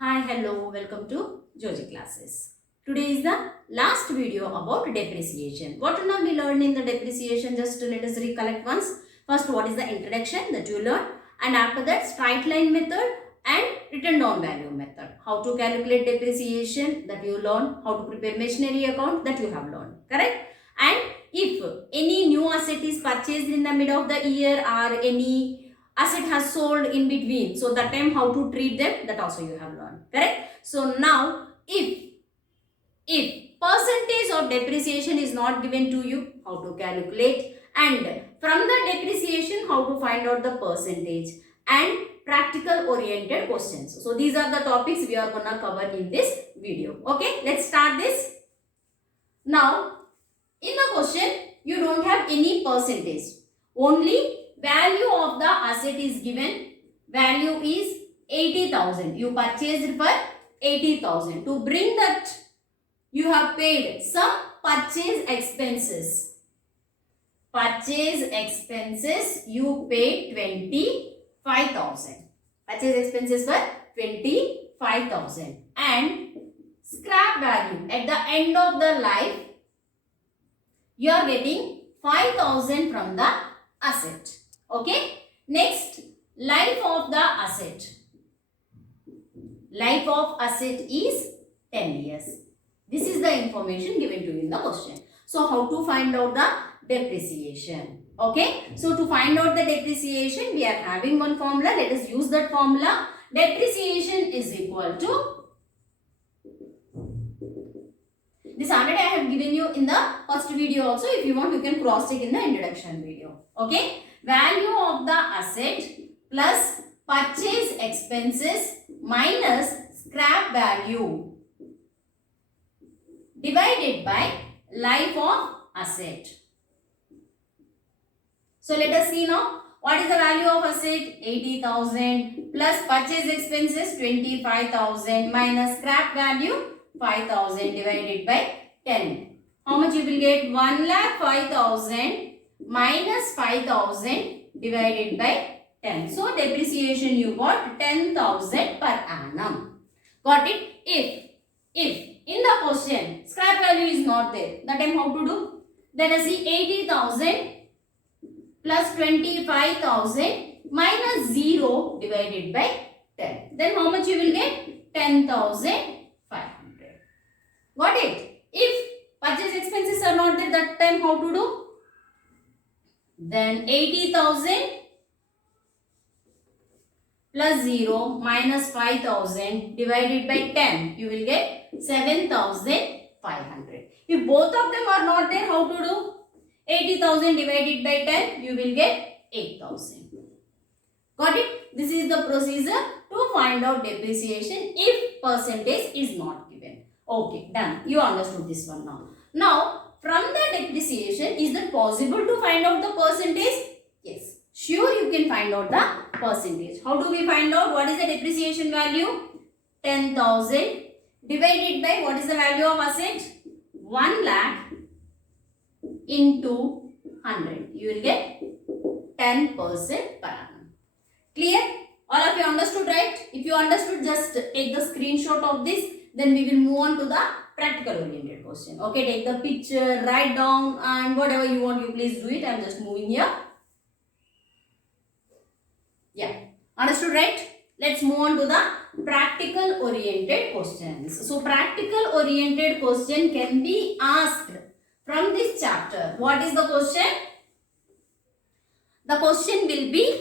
Hi, hello, welcome to Joji classes. Today is the last video about depreciation. What will we learn in the depreciation? Just let us recollect once. First, what is the introduction that you learn, and after that, straight line method and written down value method. How to calculate depreciation that you learn, how to prepare machinery account that you have learned. Correct? And if any new asset is purchased in the middle of the year or any asset has sold in between, so that time how to treat them, that also you have learned. Correct? So now if percentage of depreciation is not given to you, how to calculate, and from the depreciation how to find out the percentage, and practical oriented questions. So these are the topics we are gonna cover in this video. Okay, let's start this. Now in the question you don't have any percentage, only value of the asset is given. Value is 80,000. You purchased for 80,000. To bring that, you have paid some purchase expenses. Purchase expenses you paid 25,000. Purchase expenses for 25,000. And scrap value at the end of the life, you are getting 5,000 from the asset. Okay. Next, life of the asset. Life of asset is 10 years. This is the information given to you in the question. So how to find out the depreciation? Okay. So to find out the depreciation, we are having one formula. Let us use that formula. Depreciation is equal to, this already I have given you in the first video also. If you want, you can cross check in the introduction video. Okay. Value of the asset plus purchase expenses minus scrap value divided by life of asset. So let us see now. What is the value of asset? 80,000 plus purchase expenses 25,000 minus scrap value 5,000 divided by 10. How much you will get? 1,05,000 minus 5,000 divided by 10. So depreciation you got 10,000 per annum. Got it? If in the question scrap value is not there, that time how to do? Let us see, 80,000 plus 25,000 minus 0 divided by 10. Then how much you will get? 10,500. Got it? If purchase expenses are not there, that time how to do? Then 80,000 plus 0 minus 5,000 divided by 10. You will get 7,500. If both of them are not there, how to do? 80,000 divided by 10, you will get 8,000. Got it? This is the procedure to find out depreciation if percentage is not given. Okay, done. You understood this one now. Now, from the depreciation, is it possible to find out the percentage? Yes. Sure, you can find out the percentage. How do we find out? What is the depreciation value? 10,000 divided by what is the value of asset? 1 lakh into 100. You will get 10% per annum. Clear? All of you understood, right? If you understood, just take the screenshot of this. Then we will move on to the practical oriented question. Okay, take the picture, write down, and whatever you want, you please do it. I am just moving here. Yeah, understood, right? Let's move on to the practical oriented questions. So practical oriented question can be asked from this chapter. What is the question? The question will be,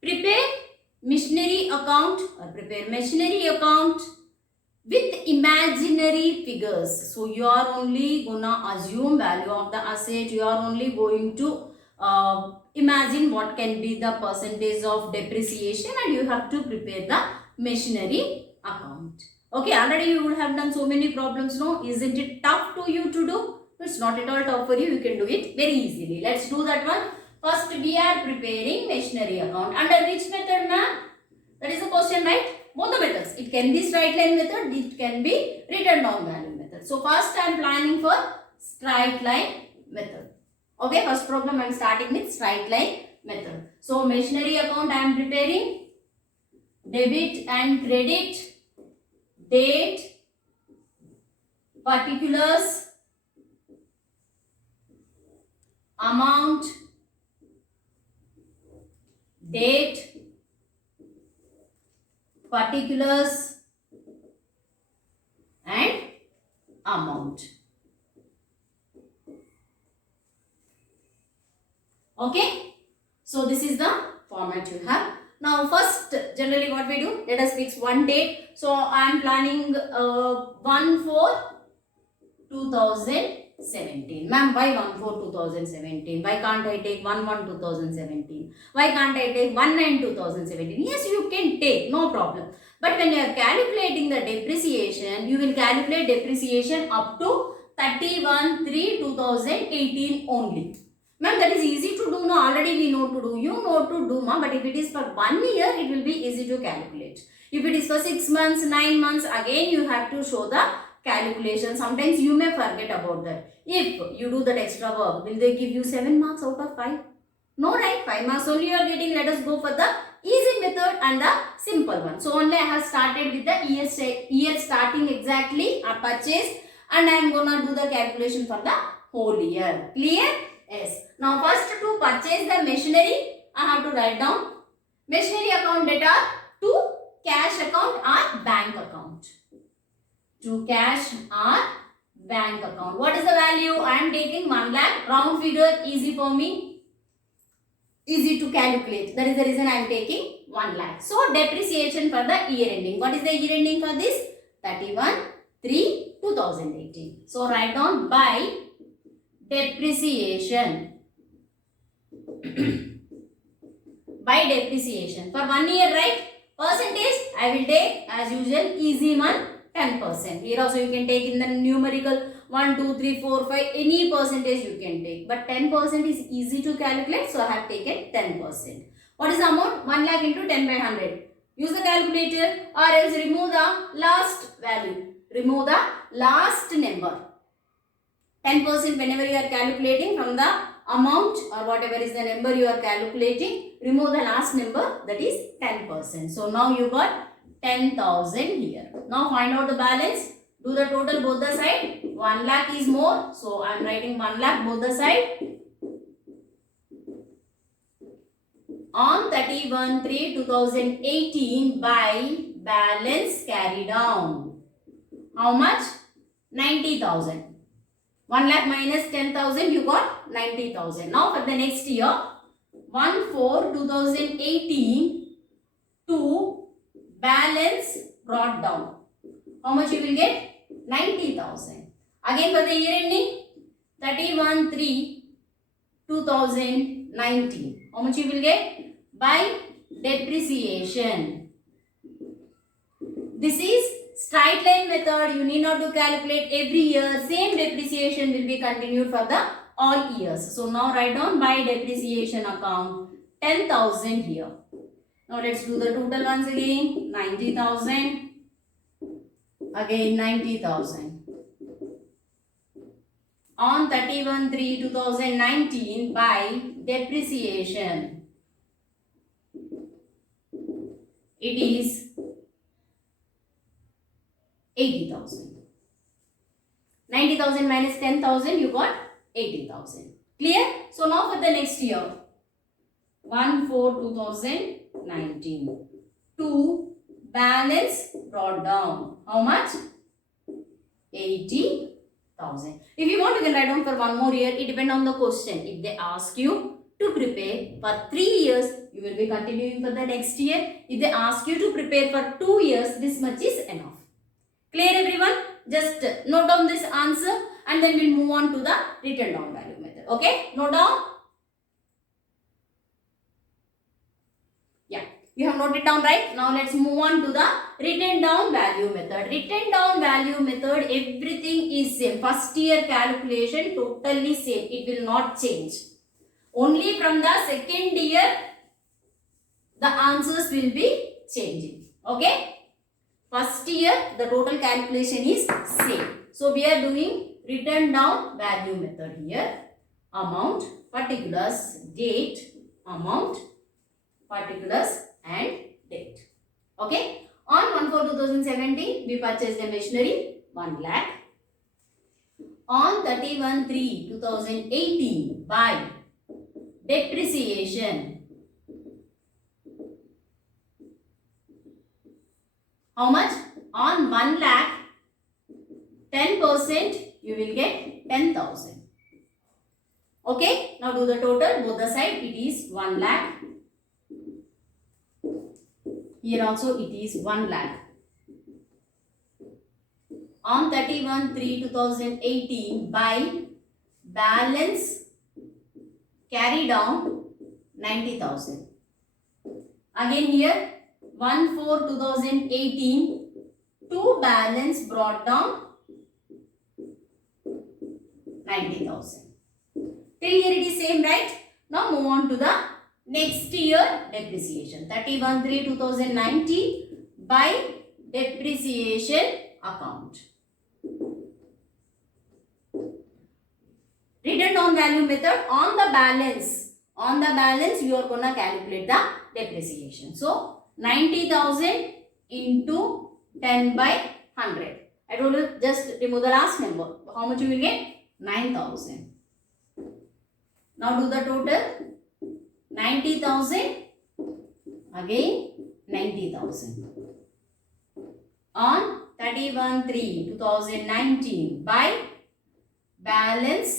prepare machinery account with imaginary figures. So you are only gonna assume value of the asset. You are only going to imagine what can be the percentage of depreciation, and you have to prepare the machinery account. Okay, already you would have done so many problems, no? Isn't it tough to you to do? It's not at all tough for you. You can do it very easily. Let's do that one. First, we are preparing machinery account. Under which method, ma'am? That is the question, right? Both the methods. It can be straight line method. It can be written down value method. So, first I am planning for straight line method. Okay, first problem I am starting with straight line method. So, machinery account I am preparing. Debit and credit date, particulars, amount, date, particulars and amount. Okay, so this is the format you have. Now first, generally what we do, let us fix one date. So I am planning 1/4/2017. Ma'am, why 1/4/2017? Why can't I take 1/1/2017? Why can't I take 1/9/2017? Yes, you can take, no problem. But when you are calculating the depreciation, you will calculate depreciation up to 31/3/2018 only. Ma'am, that is easy to do. No, already we know to do. You know to do, ma'am. But if it is for 1 year, it will be easy to calculate. If it is for 6 months, 9 months, again you have to show the calculation. Sometimes you may forget about that. If you do that extra work, will they give you 7 marks out of 5? No, right? 5 marks only you are getting. Let us go for the easy method and the simple one. So only I have started with the year starting exactly a purchase, and I am gonna do the calculation for the whole year. Clear? Yes. Now first, to purchase the machinery, I have to write down machinery account data to cash account or bank account. To cash or bank account. What is the value? I am taking 1 lakh. Round figure, easy for me. Easy to calculate. That is the reason I am taking 1 lakh. So depreciation for the year ending. What is the year ending for this? 31/3/2018. So write down by depreciation. By depreciation for 1 year, right? Percentage I will take as usual, easy one, 10%. Here also you can take in the numerical 1, 2, 3, 4, 5, any percentage you can take. But 10% is easy to calculate, so I have taken 10%. What is the amount? 1 lakh into 10 by 100. Use the calculator or else remove the last value. Remove the last number. 10% whenever you are calculating from the amount or whatever is the number you are calculating, remove the last number, that is 10%. So now you got 10,000 here. Now find out the balance. Do the total both the side. 1 lakh is more. So I am writing 1 lakh both the side. On 31/3/2018 by balance carry down. How much? 90,000. 1 lakh minus 10,000, you got 90,000. Now for the next year, 1/4/2018 to balance brought down. How much you will get? 90,000. Again for the year ending, 31/3/2019. How much you will get? By depreciation. This is straight line method. You need not to calculate every year. Same depreciation will be continued for the all years. So now write down by depreciation account 10,000 here. Now let's do the total once again. 90,000. Again 90,000. On 31/3/2019 by depreciation. It is 80,000. 90,000 minus 10,000, you got 80,000. Clear? So now for the next year, 1/4/2019 to balance brought down. How much? 80,000. If you want, you can write down for one more year. It depends on the question. If they ask you to prepare for 3 years, you will be continuing for the next year. If they ask you to prepare for 2 years, this much is enough. Clear everyone? Just note down this answer and then we'll move on to the written down value method. Okay? Note down. Yeah. You have noted down, right? Now let's move on to the written down value method. Written down value method, everything is same. First year calculation totally same. It will not change. Only from the second year, the answers will be changing. Okay? First year, the total calculation is same. So we are doing written down value method here. Amount, particulars, date, amount, particulars and date. Okay. On 1/4/2017, we purchased a machinery 1 lakh. On 31/3/2018, by depreciation, how much? On 1 lakh, 10% you will get 10,000. Okay, now do the total, both the side. It is 1 lakh. Here also it is 1 lakh. On 31/3/2018, by balance carry down 90,000. Again here 1/4/2018, to balance brought down 90,000. Till here it is same, right? Now move on to the next year depreciation. 31/3/2019, by depreciation account. Written down value method. On the balance you are gonna calculate the depreciation. So 90,000 into 10/100. I told you just remove the last number. How much you will get? 9,000. Now do the total. 90,000, again 90,000. On 31/3/2019, by balance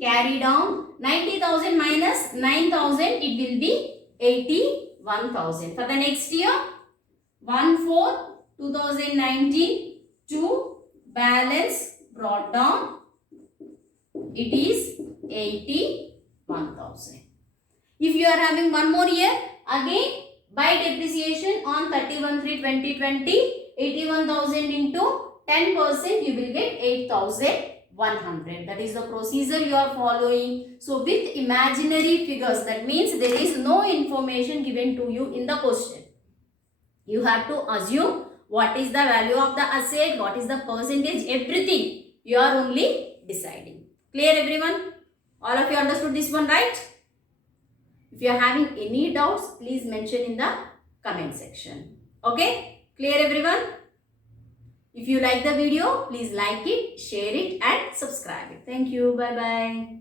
carry down 90,000 minus 9,000, it will be 81,000. For the next year, 1/4/2019, to balance brought down, it is 81,000. If you are having one more year, again by depreciation on 31/3/2020, 81,000 into 10%, you will get 8,100. That is the procedure you are following. So with imaginary figures, that means there is no information given to you in the question. You have to assume what is the value of the asset, what is the percentage, everything you are only deciding. Clear everyone? All of you understood this one, right? If you are having any doubts, please mention in the comment section. Okay? Clear everyone? If you like the video, please like it, share it and subscribe it. Thank you. Bye-bye.